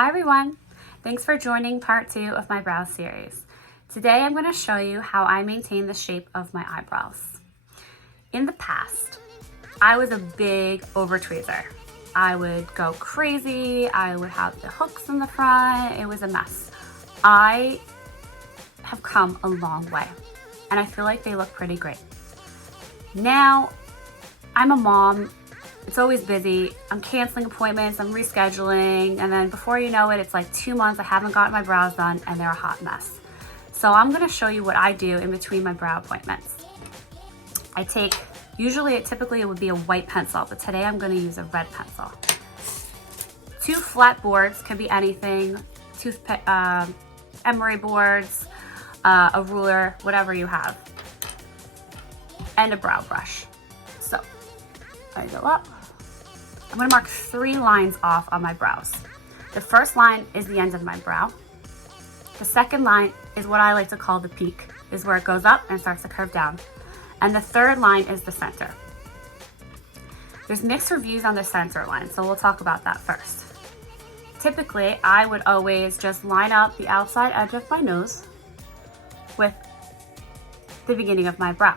Hi everyone! Thanks for joining part 2 of my brow series. Today I'm going to show you how I maintain the shape of my eyebrows. In the past, I was a big over tweezer. I would go crazy, I would have the hooks in the front, it was a mess. I have come a long way and I feel like they look pretty great. Now, I'm a mom. It's always busy. I'm canceling appointments, I'm rescheduling, and then before you know it, it's like 2 months I haven't gotten my brows done and they're a hot mess. So I'm gonna show you what I do in between my brow appointments. I take, typically it would be a white pencil, but today I'm gonna use a red pencil. 2 flat boards, can be anything, emery boards, a ruler, whatever you have, and a brow brush. So I go up. I'm gonna mark 3 lines off on my brows. The first line is the end of my brow. The second line is what I like to call the peak, is where it goes up and starts to curve down. And the third line is the center. There's mixed reviews on the center line, so we'll talk about that first. Typically, I would always just line up the outside edge of my nose with the beginning of my brow.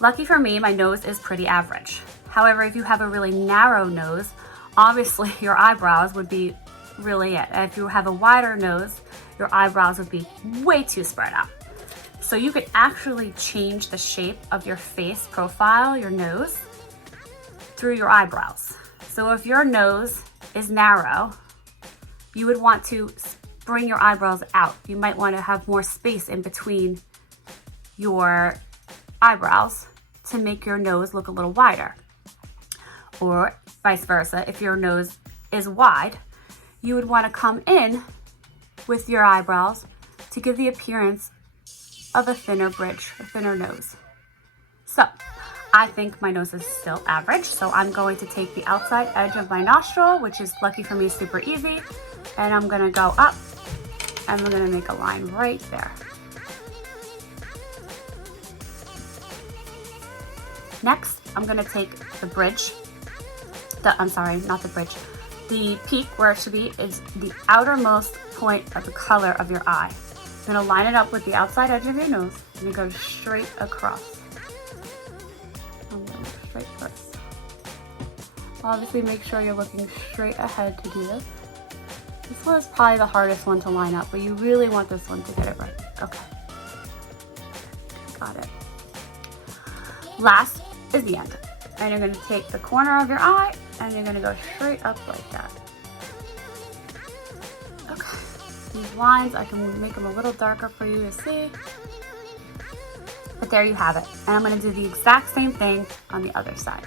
Lucky for me, my nose is pretty average. However, if you have a really narrow nose, obviously your eyebrows would be really it. If you have a wider nose, your eyebrows would be way too spread out. So you could actually change the shape of your face profile, your nose, through your eyebrows. So if your nose is narrow, you would want to bring your eyebrows out. You might want to have more space in between your eyebrows to make your nose look a little wider. Or vice versa, if your nose is wide, you would want to come in with your eyebrows to give the appearance of a thinner bridge, a thinner nose. So I think my nose is still average, so I'm going to take the outside edge of my nostril, which is lucky for me super easy, and I'm gonna go up and I'm gonna make a line right there. Next, I'm gonna take the bridge, the peak where it should be is the outermost point of the color of your eye. I'm gonna line it up with the outside edge of your nose and you go straight across. I'm gonna go straight first. Obviously make sure you're looking straight ahead to do this. This one is probably the hardest one to line up, but you really want this one to get it right. Okay, got it. Last is the end. And you're gonna take the corner of your eye and you're gonna go straight up like that. Okay, these lines, I can make them a little darker for you to see. But there you have it. And I'm gonna do the exact same thing on the other side.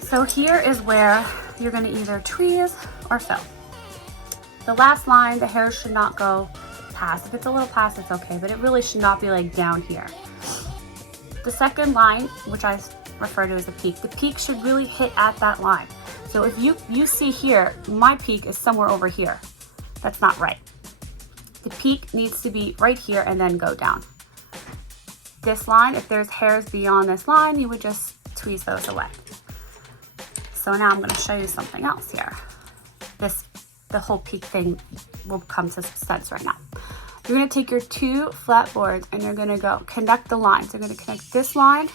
So here is where you're gonna either tweeze or fill. The last line, the hair should not go past. If it's a little past, it's okay, but it really should not be like down here. The second line, which I refer to as the peak should really hit at that line. So if you see here, my peak is somewhere over here. That's not right. The peak needs to be right here and then go down. This line, if there's hairs beyond this line, you would just tweeze those away. So now I'm going to show you something else here. The whole peak thing will come to sense right now. You're going to take your 2 flat boards and you're going to go connect the lines. You're going to connect this line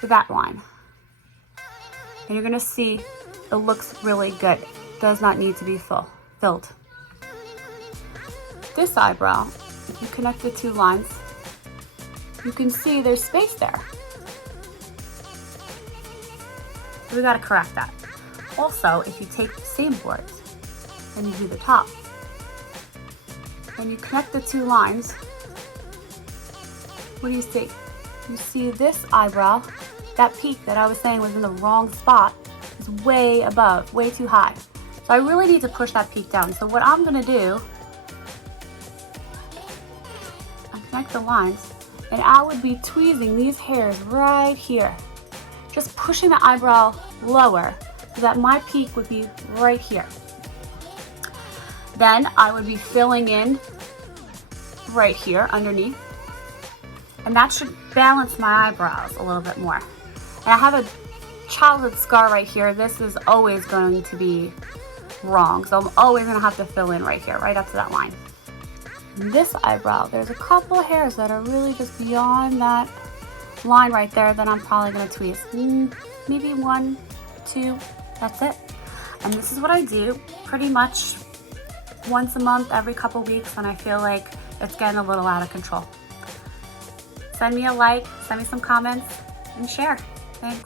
to that line. And you're going to see it looks really good. It does not need to be filled. This eyebrow, if you connect the 2 lines, you can see there's space there. We gotta correct that. Also, if you take the same boards and you do the top and you connect the 2 lines, what do you see? You see this eyebrow, that peak that I was saying was in the wrong spot, is way above, way too high. So I really need to push that peak down. So what I'm gonna do, I connect the lines and I would be tweezing these hairs right here. Just pushing the eyebrow lower so that my peak would be right here. Then I would be filling in right here underneath, and that should balance my eyebrows a little bit more. And I have a childhood scar right here. This is always going to be wrong, so I'm always gonna have to fill in right here, right up to that line. This eyebrow, there's a couple of hairs that are really just beyond that line right there that I'm probably gonna tweeze. Maybe 1, 2, that's it. And this is what I do pretty much once a month, every couple weeks when I feel like it's getting a little out of control. Send me a like, send me some comments, and share. Thanks.